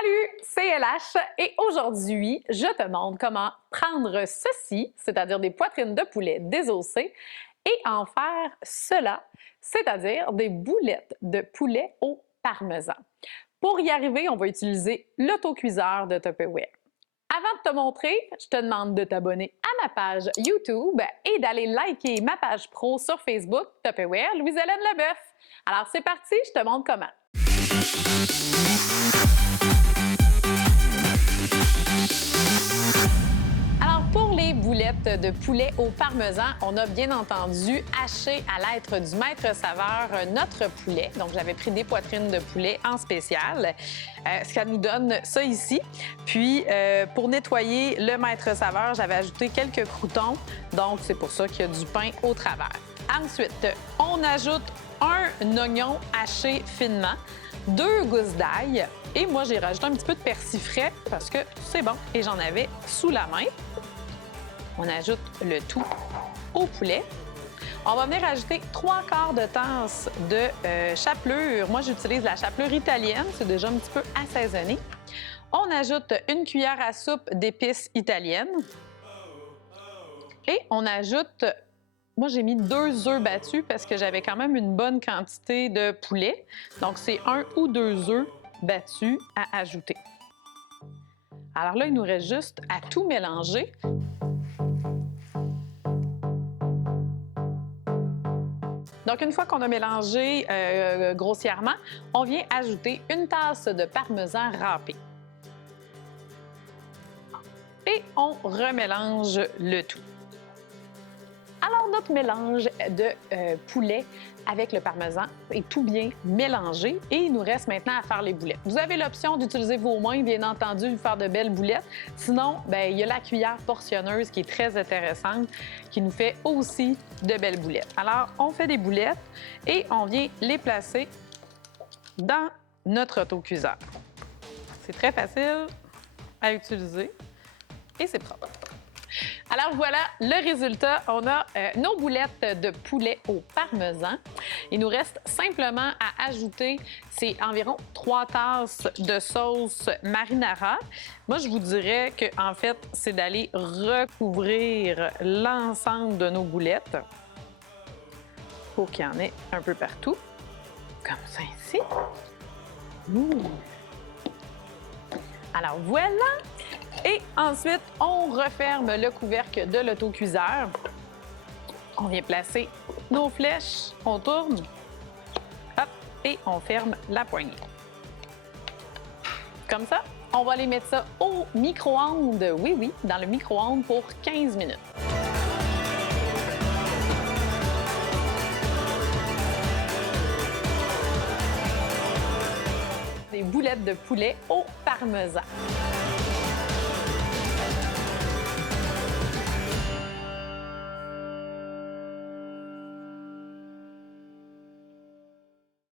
Salut, c'est LH et aujourd'hui, je te montre comment prendre ceci, c'est-à-dire des poitrines de poulet désossées, et en faire cela, c'est-à-dire des boulettes de poulet au parmesan. Pour y arriver, on va utiliser l'autocuiseur de Tupperware. Avant de te montrer, je te demande de t'abonner à ma page YouTube et d'aller liker ma page pro sur Facebook, Tupperware Louise-Hélène Leboeuf. Alors c'est parti, je te montre comment. Alors pour les boulettes de poulet au parmesan, on a bien entendu haché à l'aide du maître saveur notre poulet. Donc j'avais pris des poitrines de poulet en spécial. Ce qui nous donne ça ici. Puis pour nettoyer le maître saveur, j'avais ajouté quelques croûtons. Donc c'est pour ça qu'il y a du pain au travers. Ensuite, on ajoute un oignon haché finement, 2 gousses d'ail et moi j'ai rajouté un petit peu de persil frais parce que c'est bon et j'en avais sous la main. On ajoute le tout au poulet. On va venir ajouter 3/4 de tasse de chapelure. Moi j'utilise la chapelure italienne, c'est déjà un petit peu assaisonné. On ajoute une cuillère à soupe d'épices italiennes et on ajoute. Moi, j'ai mis 2 œufs battus parce que j'avais quand même une bonne quantité de poulet. Donc, c'est 1 ou 2 œufs battus à ajouter. Alors là, il nous reste juste à tout mélanger. Donc, une fois qu'on a mélangé grossièrement, on vient ajouter une tasse de parmesan râpé. Et on remélange le tout. Alors, notre mélange de poulet avec le parmesan est tout bien mélangé et il nous reste maintenant à faire les boulettes. Vous avez l'option d'utiliser vos mains, bien entendu, de faire de belles boulettes. Sinon, il y a la cuillère portionneuse qui est très intéressante, qui nous fait aussi de belles boulettes. Alors, on fait des boulettes et on vient les placer dans notre autocuiseur. C'est très facile à utiliser et c'est propre. Alors voilà le résultat. On a nos boulettes de poulet au parmesan. Il nous reste simplement à ajouter, c'est environ 3 tasses de sauce marinara. Moi, je vous dirais qu'en fait, c'est d'aller recouvrir l'ensemble de nos boulettes pour qu'il y en ait un peu partout, comme ça ici. Alors voilà! Et ensuite, on referme le couvercle de l'autocuiseur. On vient placer nos flèches, on tourne, hop, et on ferme la poignée. Comme ça, on va aller mettre ça au micro-ondes, oui, dans le micro-ondes pour 15 minutes. Des boulettes de poulet au parmesan.